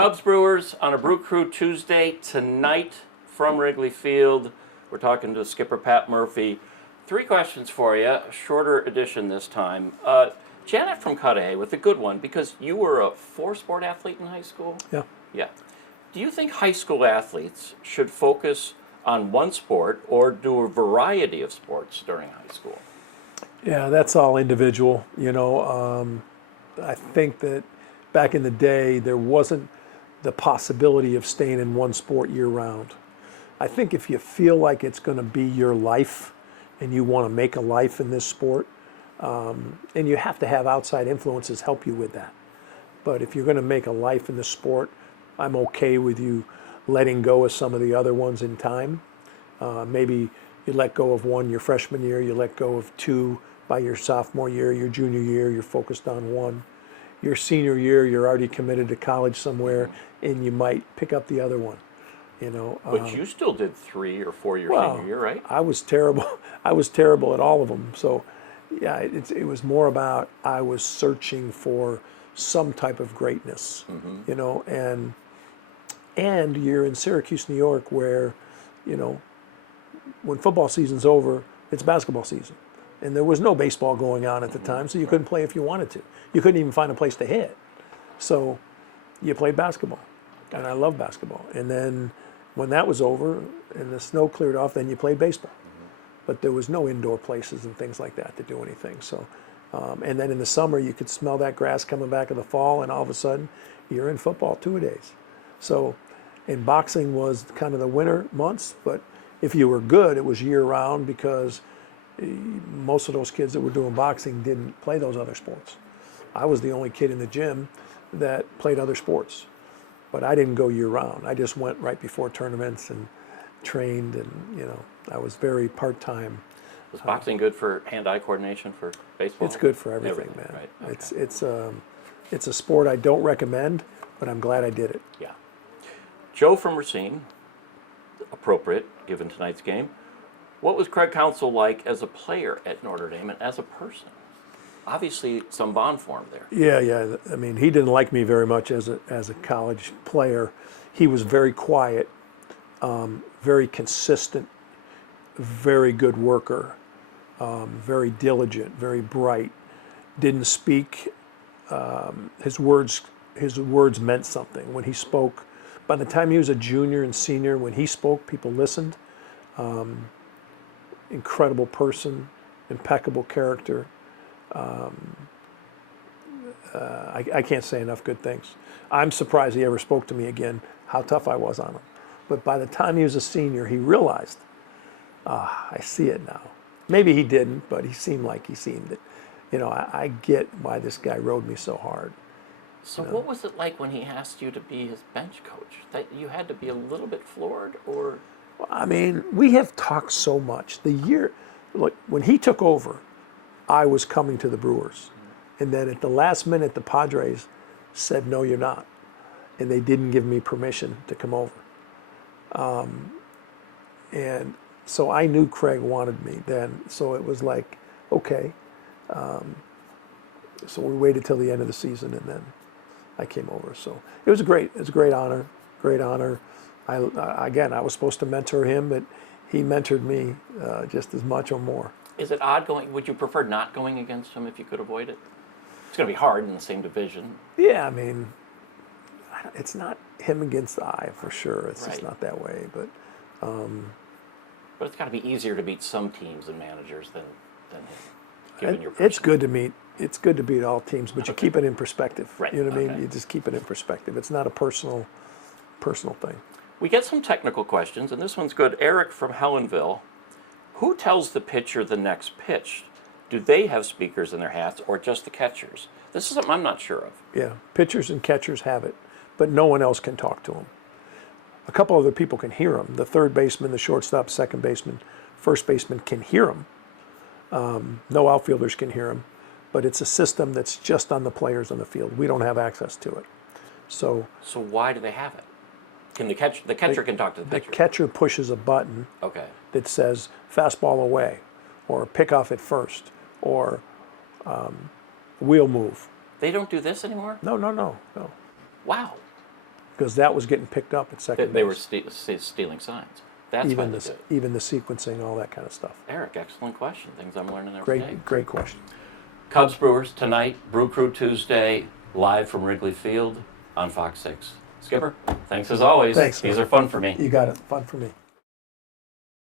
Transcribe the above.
Cubs Brewers on a Brew Crew Tuesday tonight from Wrigley Field. We're talking to skipper Pat Murphy. 3 questions for you, a shorter edition this time. Janet from Cudahy with a good one, because you were a 4-sport athlete in high school? Yeah. Yeah. Do you think high school athletes should focus on one sport or do a variety of sports during high school? Yeah, that's all individual. I think that back in the day, there wasn't the possibility of staying in one sport year round. I think if you feel like it's going to be your life and you want to make a life in this sport, and you have to have outside influences help you with that. But if you're going to make a life in the sport, I'm okay with you letting go of some of the other ones in time. Maybe you let go of one your freshman year, you let go of 2 by your sophomore year, your junior year, you're focused on 1. Your senior year, you're already committed to college somewhere, and you might pick up the other one. But you still did 3 or 4 your senior year, right? I was terrible. I was terrible at all of them. So, yeah, it was more about I was searching for some type of greatness, and you're in Syracuse, New York, where, when football season's over, it's basketball season. And there was no baseball going on at the time, so you couldn't play if you wanted to. You couldn't even find a place to hit. So you played basketball, and I love basketball. And then when that was over and the snow cleared off, then you played baseball. But there was no indoor places and things like that to do anything. So, and then in the summer, you could smell that grass coming back in the fall, and all of a sudden, you're in football 2-a-days. So, and boxing was kind of the winter months, but if you were good, it was year-round, because most of those kids that were doing boxing didn't play those other sports. I was the only kid in the gym that played other sports, but I didn't go year-round. I just went right before tournaments and trained, and I was very part-time. Was boxing good for hand-eye coordination for baseball? It's good for everything, man. Right. Okay. It's a sport I don't recommend, but I'm glad I did it. Yeah. Joe from Racine, appropriate given tonight's game. What was Craig Counsell like as a player at Notre Dame and as a person? Obviously, some bond formed there. Yeah. I mean, he didn't like me very much as a college player. He was very quiet, very consistent, very good worker, very diligent, very bright. Didn't speak. His words meant something when he spoke. By the time he was a junior and senior, when he spoke, people listened. Incredible person, impeccable character. I can't say enough good things. I'm surprised he ever spoke to me again, how tough I was on him. But by the time he was a senior, he realized, I see it now. Maybe he didn't, but he seemed it. I get why this guy rode me so hard. So what was it like when he asked you to be his bench coach? That you had to be a little bit floored, or? Well, I mean, we have talked so much. When he took over, I was coming to the Brewers. And then at the last minute, the Padres said, no, you're not. And they didn't give me permission to come over. And so I knew Craig wanted me then. So it was like, okay. So we waited till the end of the season, and then I came over. So it was a great honor, I was supposed to mentor him, but he mentored me just as much or more. Is it odd would you prefer not going against him if you could avoid it? It's going to be hard in the same division. Yeah, I mean, it's not him against the eye for sure. It's right. Just not that way. But it's got to be easier to beat some teams and managers than him, given your it's good to meet. It's good to beat all teams, but you keep it in perspective. Right. You know what I mean? You just keep it in perspective. It's not a personal thing. We get some technical questions, and this one's good. Eric from Helensville. Who tells the pitcher the next pitch? Do they have speakers in their hats, or just the catchers? This is something I'm not sure of. Yeah, pitchers and catchers have it, but no one else can talk to them. A couple other people can hear them. The third baseman, the shortstop, second baseman, first baseman can hear them. No outfielders can hear them, but it's a system that's just on the players on the field. We don't have access to it. So why do they have it? Can the catcher can talk to the pitcher? The catcher pushes a button that says fastball away, or pick off at first, or wheel move. They don't do this anymore? No. Wow. because that was getting picked up at second They were base. stealing signs. That's why even they the do it. even the sequencing, all that kind of stuff. Eric, excellent question. Things I'm learning every day. Great question. Cubs Brewers tonight, Brew Crew Tuesday, live from Wrigley Field on Fox 6. Skipper, thanks as always. Thanks, These man. are fun for me. You got it. Fun for me.